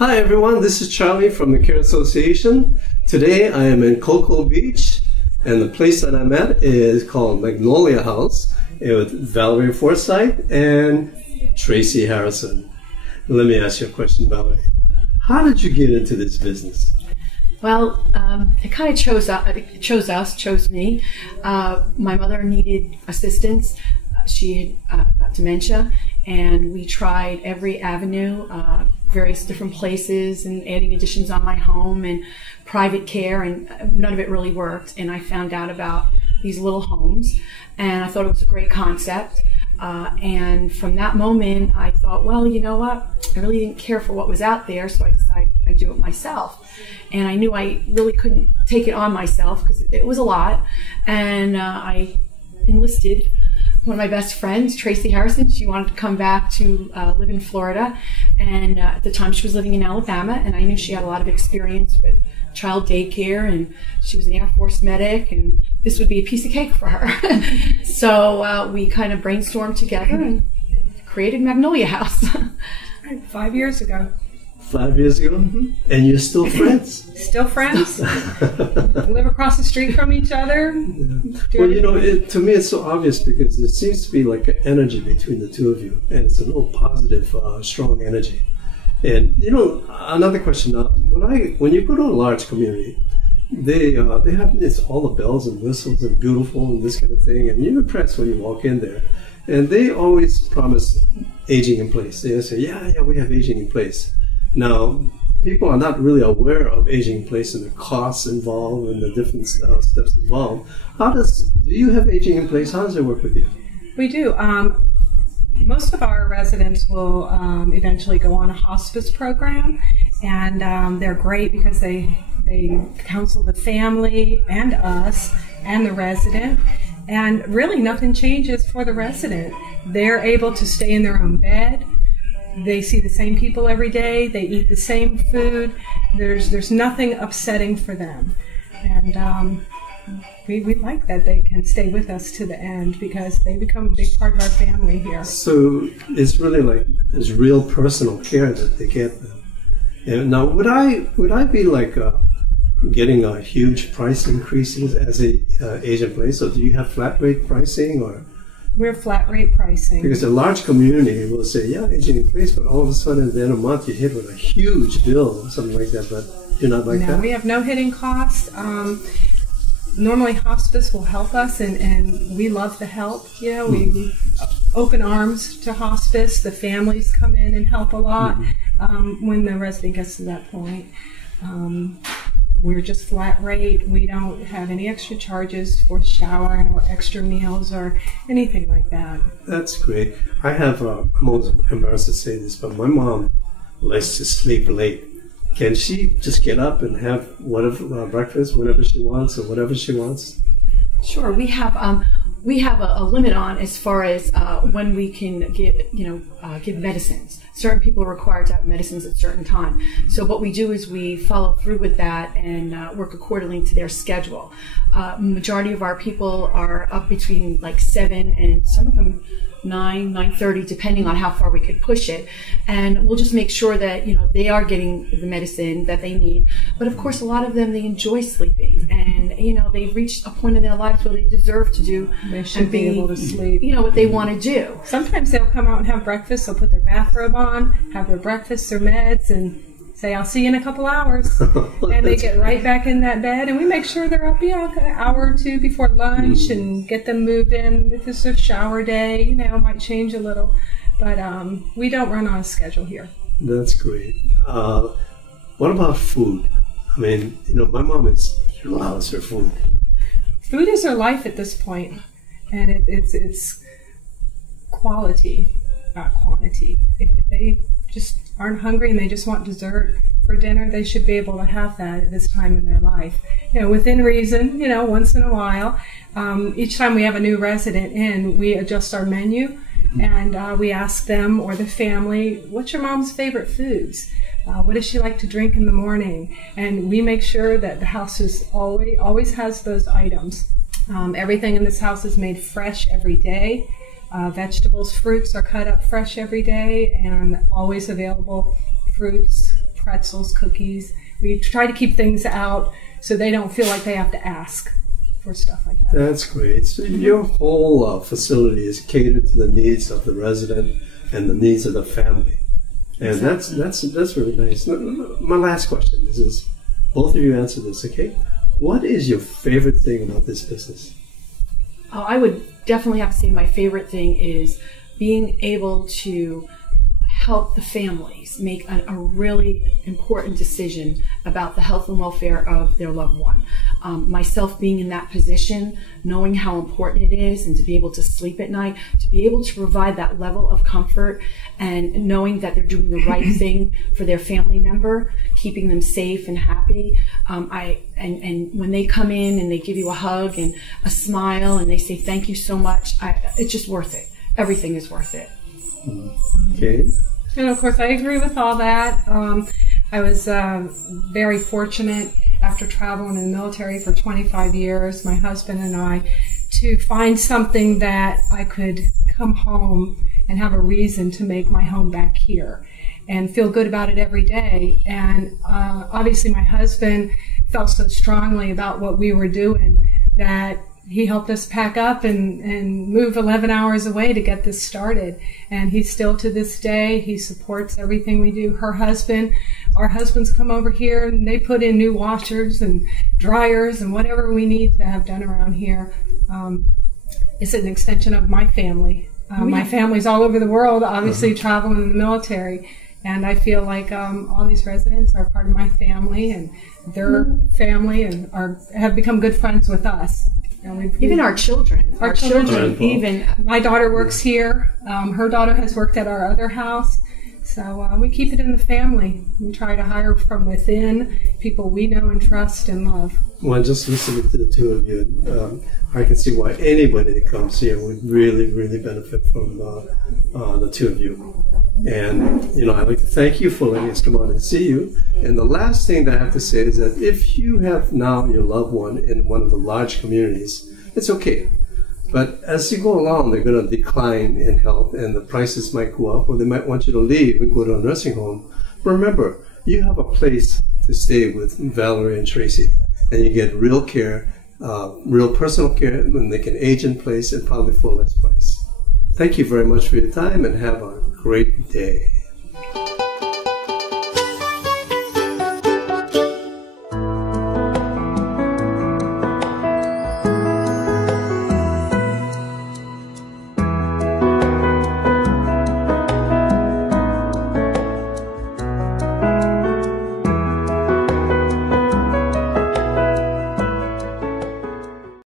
Hi everyone, this is Charlie from the Care Association. Today I am in Cocoa Beach, and the place that I'm at is called Magnola ALF with Valerie Forsyth and Tracy Harrison. Let me ask you a question, Valerie. How did you get into this business? Well, it kind of chose me. My mother needed assistance. She had got dementia, and we tried every avenue, various different places, and adding additions on my home and private care, and none of it really worked. And I found out about these little homes, and I thought it was a great concept. And from that moment, I thought, well, you know what? I really didn't care for what was out there, so I decided I'd do it myself. And I knew I really couldn't take it on myself because it was a lot. And I enlisted one of my best friends, Tracy Harrison. She wanted to come back to live in Florida, and at the time she was living in Alabama, and I knew she had a lot of experience with child daycare, and she was an Air Force medic, and this would be a piece of cake for her. So we kind of brainstormed together and created Magnola ALF. 5 years ago. 5 years ago? Mm-hmm. And you're still friends? Still friends. Live across the street from each other. Yeah. Well, you know, to me it's so obvious because there seems to be like an energy between the two of you, and it's a real positive, strong energy. And you know, another question: when you go to a large community, they have all the bells and whistles and beautiful and this kind of thing, and you're impressed when you walk in there. And they always promise aging in place. They say, yeah, we have aging in place. Now, people are not really aware of aging in place and the costs involved and the different steps involved. Do you have aging in place? How does it work with you? We do. Most of our residents will eventually go on a hospice program, and they're great because they counsel the family and us and the resident, and really nothing changes for the resident. They're able to stay in their own bed. They see the same people every day. They eat the same food. There's nothing upsetting for them, and we like that they can stay with us to the end because they become a big part of our family here. So it's really like it's real personal care that they get. And now, would I be like getting a huge price increases as a agent place, or do you have flat rate pricing or? We're flat rate pricing. Because a large community will say, yeah, aging in place, but all of a sudden at the end of the month you hit with a huge bill or something like that, but you're not like that? No, we have no hidden costs. Normally hospice will help us, and we love to help. You know, we open arms to hospice. The families come in and help a lot when the resident gets to that point. We're just flat rate. We don't have any extra charges for showering or extra meals or anything like that. That's great. I have, I'm always embarrassed to say this, but my mom likes to sleep late. Can she just get up and have whatever breakfast whenever she wants or whatever she wants? Sure. We have a limit on as far as when we can give medicines. Certain people are required to have medicines at certain time. So what we do is we follow through with that and work accordingly to their schedule. Majority of our people are up between like 7 and some of them 9:30, depending on how far we could push it. And we'll just make sure that they are getting the medicine that they need. But of course, a lot of them, they enjoy sleeping, and they've reached a point in their lives where they deserve to do. They should be able to sleep. What they want to do. Sometimes they'll come out and have breakfast. They'll put their bathrobe on, have their breakfast, their meds, and say, "I'll see you in a couple hours." And they get right back in that bed, and we make sure they're up, an hour or two before lunch, and get them moved in. If it's a shower day, it might change a little, but we don't run on a schedule here. That's great. What about food? I mean, my mom loves her food. Food is her life at this point, and it's quality, not quantity. If they just aren't hungry and they just want dessert for dinner, they should be able to have that at this time in their life. Within reason, once in a while. Each time we have a new resident in, we adjust our menu, and we ask them or the family, what's your mom's favorite foods? What does she like to drink in the morning? And we make sure that the house is always has those items. Everything in this house is made fresh every day. Vegetables, fruits are cut up fresh every day, and always available fruits, pretzels, cookies. We try to keep things out so they don't feel like they have to ask for stuff like that. That's great. So your whole facility is catered to the needs of the resident and the needs of the family, and that's really nice. My last question is both of you answer this, okay? What is your favorite thing about this business? Oh, I would definitely have to say my favorite thing is being able to help the families make a really important decision about the health and welfare of their loved one. Myself being in that position, knowing how important it is, and to be able to sleep at night, to be able to provide that level of comfort and knowing that they're doing the right thing for their family member, keeping them safe and happy. And when they come in and they give you a hug and a smile and they say thank you so much, it's just worth it. Everything is worth it. Okay. And of course, I agree with all that. I was very fortunate after traveling in the military for 25 years, my husband and I, to find something that I could come home and have a reason to make my home back here and feel good about it every day. And obviously my husband felt so strongly about what we were doing that he helped us pack up and move 11 hours away to get this started. And he still, to this day, he supports everything we do. Our husbands come over here and they put in new washers and dryers and whatever we need to have done around here. It's an extension of my family. My family's all over the world, obviously traveling in the military. And I feel like all these residents are part of my family and their family and have become good friends with us. Even our children. Our children. Even my daughter works here. Her daughter has worked at our other house. So we keep it in the family. We try to hire from within people we know and trust and love. Well, just listening to the two of you, I can see why anybody that comes here would really, really benefit from the two of you. And, I'd like to thank you for letting us come on and see you. And the last thing that I have to say is that if you have now your loved one in one of the large communities, it's okay. But as you go along, they're going to decline in health and the prices might go up, or they might want you to leave and go to a nursing home. But remember, you have a place to stay with Valerie and Tracy, and you get real care, real personal care, and they can age in place and probably for less price. Thank you very much for your time and have a great day.